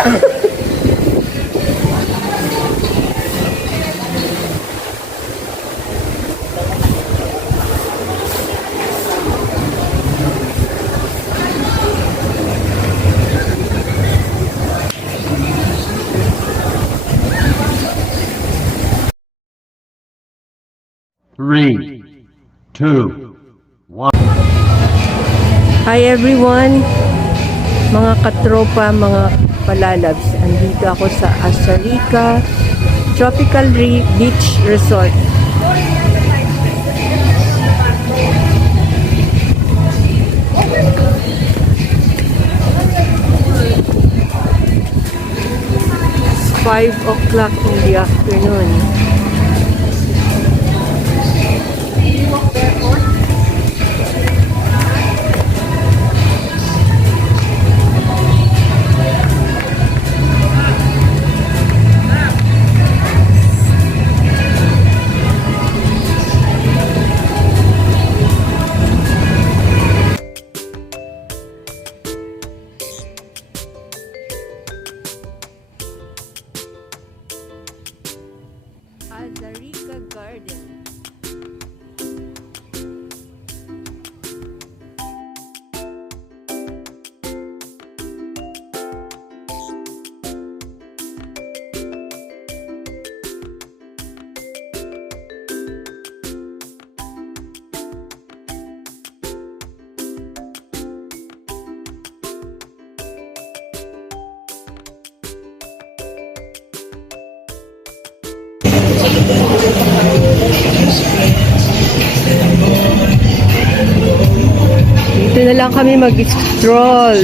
Three, two, one. Hi everyone, mga katropa, mga palalabs. Andito ako sa Azaricha Tropical Beach Resort. It's 5 o'clock in the afternoon. Azaricha Garden. Dito na lang kami mag-stroll.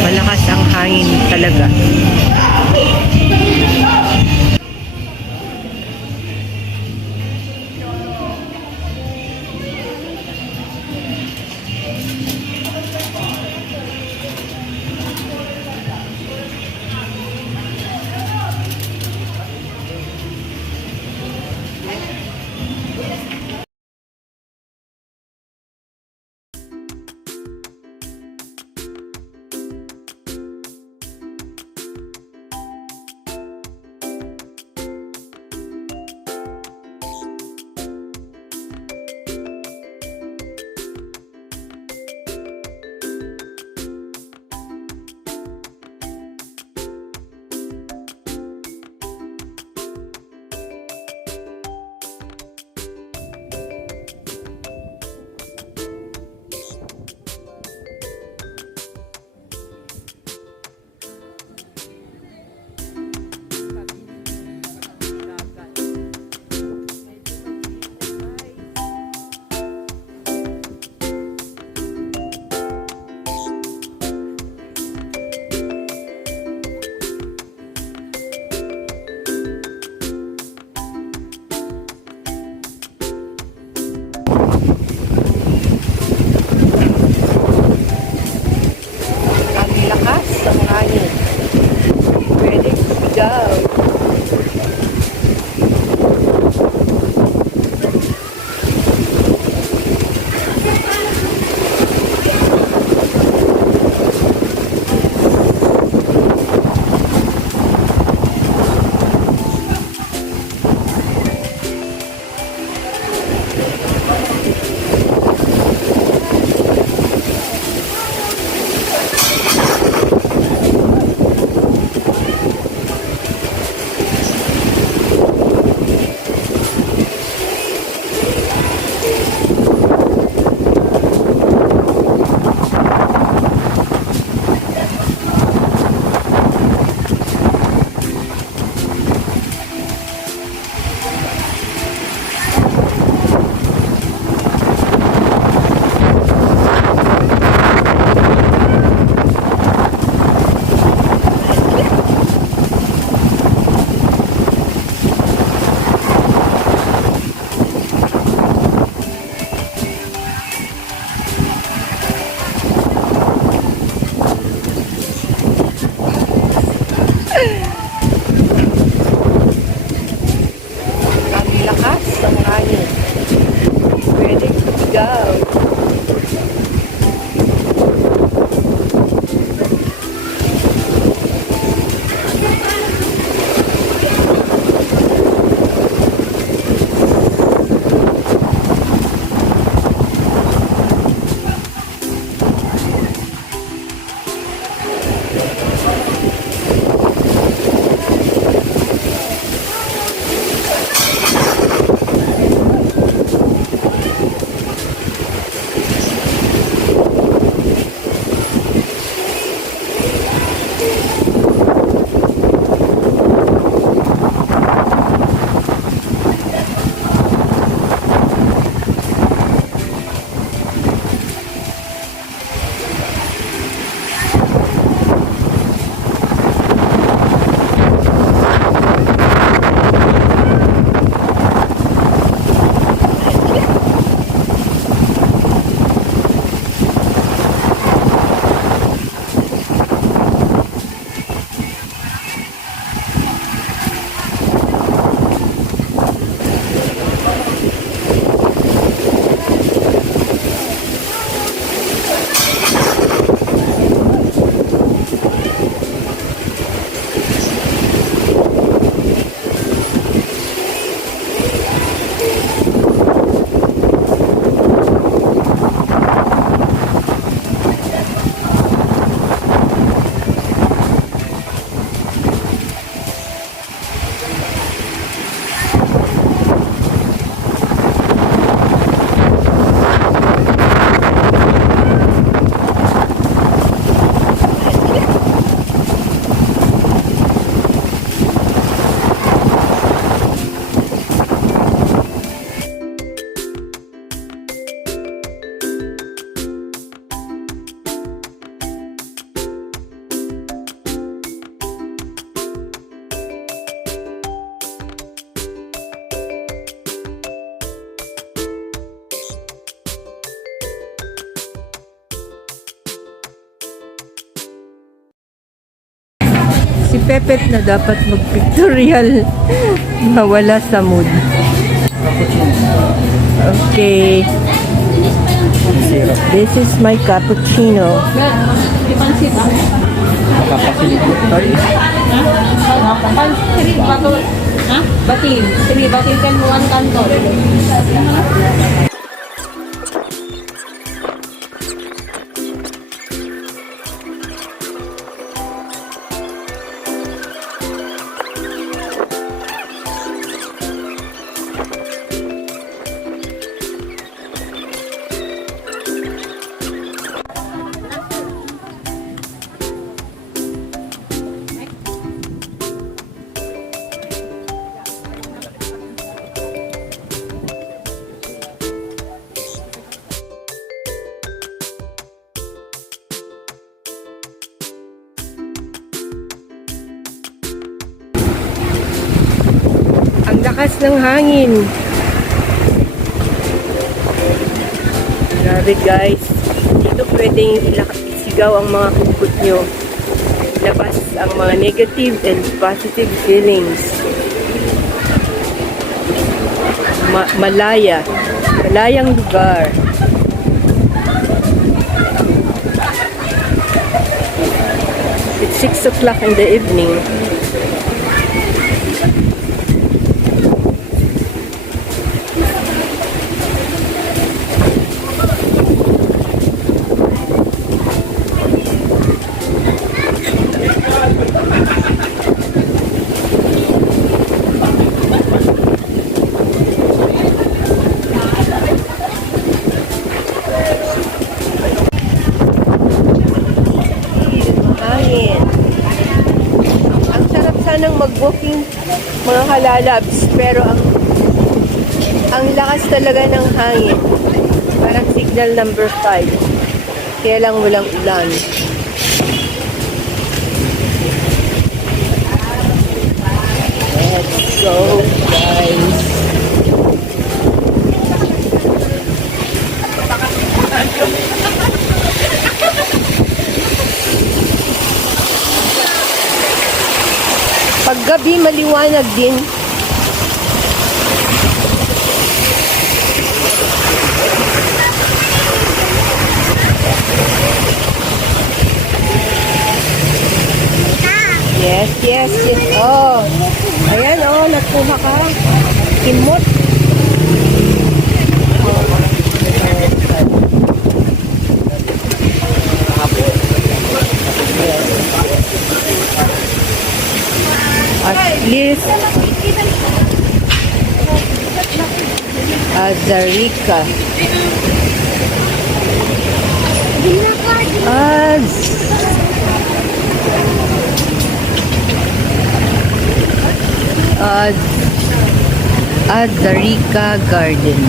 Malakas ang hangin talaga. Pepet na dapat mag-pictorial. Mawala sa mood. Okay. This is my cappuccino. Batin. Sige, batin kan mo one kanto. Ang lakas ng hangin. Grabe guys. Dito pwedeng isigaw ang mga hugot nyo. Labas ang mga negative and positive feelings. Malayang lugar. It's 6 o'clock in the evening. Sanang mag-walking mga kalalabs, pero ang lakas talaga ng hangin, parang signal number 5, kaya lang walang ulan. Let's go guys. Paggabi, maliwanag din. Yes. Oh. Ayan, oh, nakuha ka. Kimot. At least Azaricha. Azaricha Garden.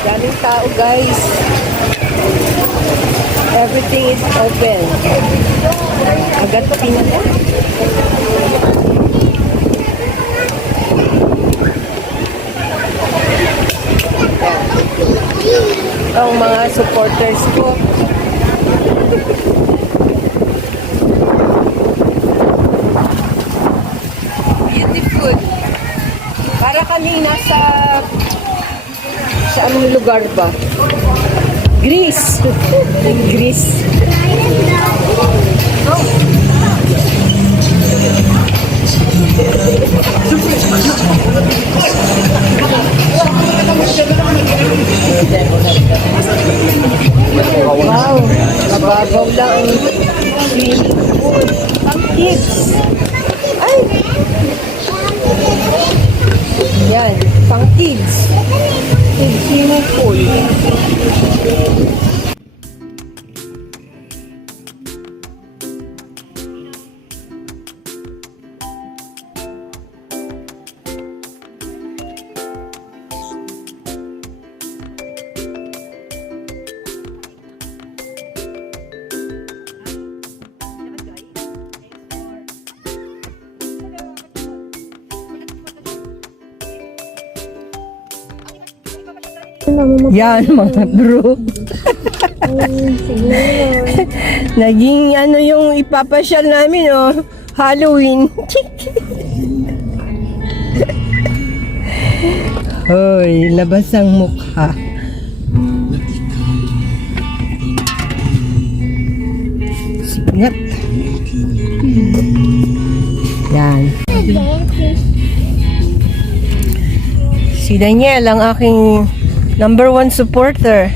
Daming tao guys. Everything is open. Agad pinaka. Ang mga supporters ko. Beautiful. Para kami nasa anong lugar ba? Greece. Greece. Wow, nababaw lang ang swimming pool. Pang kids. Ay! Yan, pang kids. Yan, mga bro. Naging ano yung ipapasyal namin, oh. Halloween. Hoy, labas ang mukha. Signat. Yan. Si Daniel, ang aking #1 supporter.